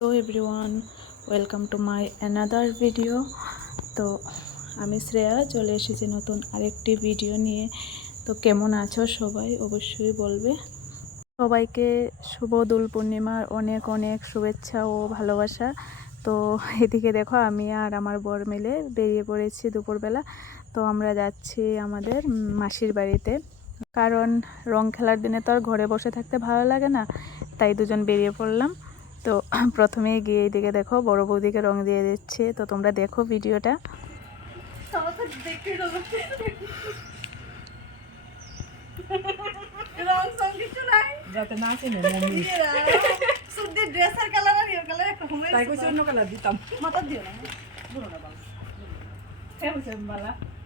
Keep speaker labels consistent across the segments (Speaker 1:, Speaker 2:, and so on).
Speaker 1: Hello everyone welcome to my another video তো আমি শ্রেয়া, চলে এসেছি নতুন আরেকটি ভিডিও নিয়ে। তো কেমন আছো সবাই? অবশ্যই বলবে। সবাইকে শুভ দোল পূর্ণিমার অনেক অনেক শুভেচ্ছা ও ভালোবাসা। তো এদিকে দেখো, আমি আর আমার বর মিলে বেরিয়ে পড়েছি দুপুরবেলা। তো আমরা যাচ্ছি আমাদের মাসির বাড়িতে। কারণ রং খেলার দিনে তো আর ঘরে বসে থাকতে ভালো লাগে না, তাই দুজন বেরিয়ে পড়লাম। তো প্রথমে গিয়ে এইদিকে দেখো বড় বৌদিকে রং দিয়ে দিচ্ছে। তো তোমরা দেখো ভিডিওটা।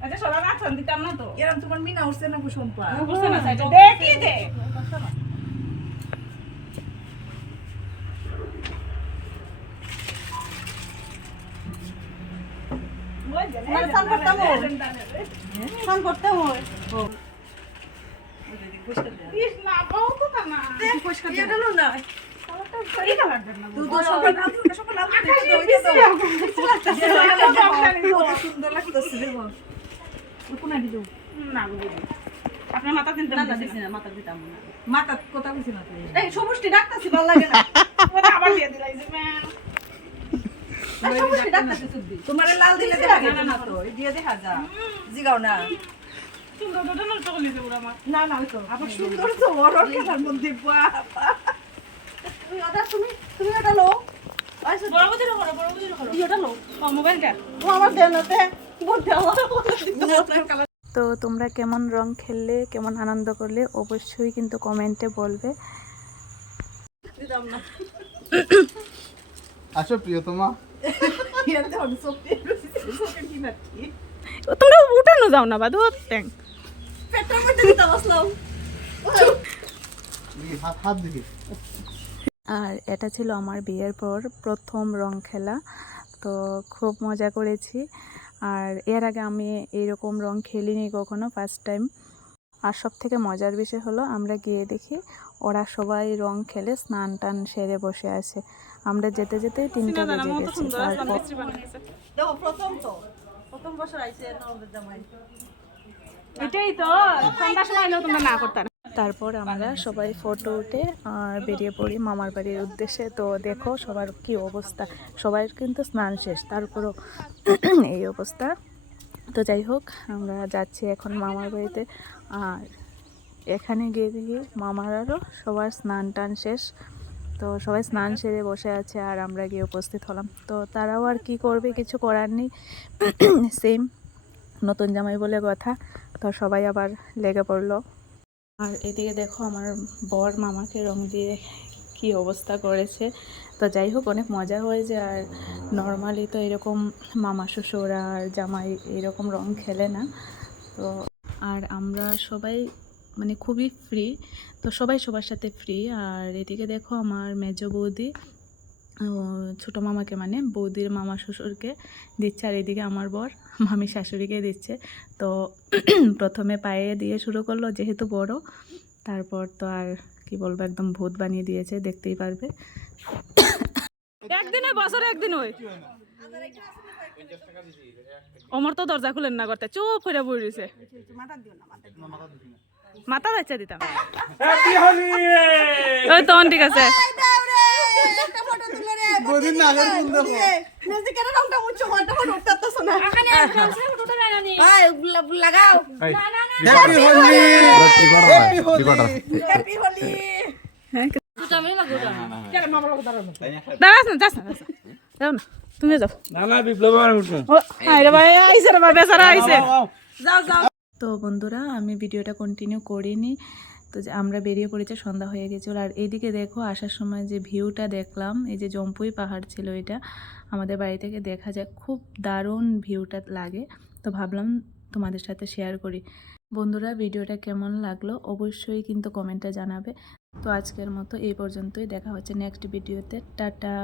Speaker 2: আচ্ছা সরা রাখছেন দিতাম না তো।
Speaker 3: এরকম তোমার মিনা উঠছে না কুসুম পা।
Speaker 2: বুঝতে না সাইডে। দেখি দে
Speaker 3: সান করতাম সান করতাম ওই
Speaker 2: ইস না বাউ তো তা না
Speaker 3: এটা লো না
Speaker 2: এই কালার দেন না
Speaker 3: তুই তো সকাল না তুই সকাল না সুন্দর লাগতেছে দেখো কোন আইডি দাও
Speaker 2: না বুঝি আপনার মাথা দিন
Speaker 3: মাথা দিতাম না। মাথা কথা কইছি না। সমষ্টি ডাকতাছি ভালো লাগে না
Speaker 2: আবার দিয়ে দিলাই যে ম্যাম
Speaker 3: এই সমষ্টি ডাকতাছি শুদ্ধি তোমার লাল দিলে দেখা না তো দিয়ে দেখা যা। জিগাও না।
Speaker 2: সুন্দর দুটো নষ্ট করে নিছে পুরো আমার।
Speaker 3: না না ওই তো। আবার সুন্দর খেলার মধ্যে বাবা তুমি ওটা তুমি তুমি ওটা লো
Speaker 1: তোমরা কেমন রং খেললে কেমন আনন্দ করলে অবশ্যই কিন্তু কমেন্টে বলবে।
Speaker 4: আসো প্রিয়তমা।
Speaker 2: তোমরা উঠানো যাও না বাদু ট্যাং
Speaker 1: আর এটা ছিল আমার বিয়ের পর প্রথম রং খেলা তো খুব মজা করেছি। আর এর আগে আমি এইরকম রং খেলিনি কখনো ফার্স্ট টাইম আর সব থেকে মজার বিষয় হলো আমরা গিয়ে দেখি ওরা সবাই রং খেলে স্নান টান সেরে বসে আছে। আমরা যেতে যেতে তিনটা বেজে গেছে। তারপর
Speaker 3: দেখো প্রথম তো প্রথম বছর আইছে নবদের জামাই।
Speaker 2: এটাই তো ঠান্ডার সময় তোমরা না করতে
Speaker 1: তারপর আমরা সবাই ফটো উঠে আর বেরিয়ে পড়ি মামার বাড়ির উদ্দেশ্যে। তো দেখো সবার কি অবস্থা। সবার কিন্তু স্নান শেষ তারপরও এই অবস্থা। তো যাই হোক, আমরা যাচ্ছি এখন মামার বাড়িতে। আর এখানে গিয়ে দেখি মামারারও সবার স্নান টান শেষ। তো সবাই স্নান সেরে বসে আছে আর আমরা গিয়ে উপস্থিত হলাম। তো তারাও আর কি করবে কিছু করার নেই। সেম নতুন জামাই বলে কথা। তো সবাই আবার লেগে পড়ল। আর এদিকে দেখো আমার বর মামাকে রং দিয়ে কি অবস্থা করেছে। তো যাই হোক, অনেক মজা হয়েছে আর নর্মালি তো এরকম মামা শ্বশুর আর জামাই এরকম রং খেলে না। তো আর আমরা সবাই মানে খুবই ফ্রি তো সবাই সবার সাথে ফ্রি আর এদিকে দেখো আমার মেজ বৌদি ছোটো মামাকে মানে বৌদির মামা শ্বশুরকে দিচ্ছে। আর এদিকে আমার বর মামি শাশুড়িকে দিচ্ছে। তো প্রথমে পায়ে দিয়ে শুরু করল, যেহেতু বড়। তারপর তো আর কি বলব একদম ভূত বানিয়ে দিয়েছে দেখতেই পারবে।
Speaker 2: একদিন ওই বছরে একদিন ওই। অমর তো দরজা খুলেন না করতে চুপ করে বই রয়েছে। মাথা বাচ্চা দিতাম। ওই তখন ঠিক আছে।
Speaker 3: একটা ফটো তুলে রে
Speaker 4: কদিন না আগের ফুল দেখো
Speaker 3: নজদি কেন রংটা মুচ্ছো মালটা ফটো উঠতাছ না ভাই লাগাও।
Speaker 4: Happy Holi happy Holi
Speaker 3: happy Holi
Speaker 2: দাঁড়াস না যাস না। যাস না। যাও না তুমি যাও।
Speaker 5: না না বিপ্লব আমার উঠুন
Speaker 2: ও রে ভাই আইছে রে ভাই বেচারা আইছে।
Speaker 3: যাও যাও।
Speaker 1: তো বন্ধুরা আমি ভিডিওটা কন্টিনিউ করিনি। তো যে আমরা বেরিয়ে পড়েছে, সন্ধ্যা হয়ে গেছিল। আর এদিকে দেখো, আসার সময় যে ভিউটা দেখলাম, এই যে জম্পুই পাহাড় ছিল এটা, আমাদের বাড়ি থেকে দেখা যায় খুব দারুণ ভিউটা লাগে। তো ভাবলাম তোমাদের সাথে শেয়ার করি। বন্ধুরা, ভিডিওটা কেমন লাগল অবশ্যই কিন্তু কমেন্টে জানাবে। তো আজকের মতো এই পর্যন্তই, দেখা হচ্ছে নেক্সট ভিডিওতে টাটা!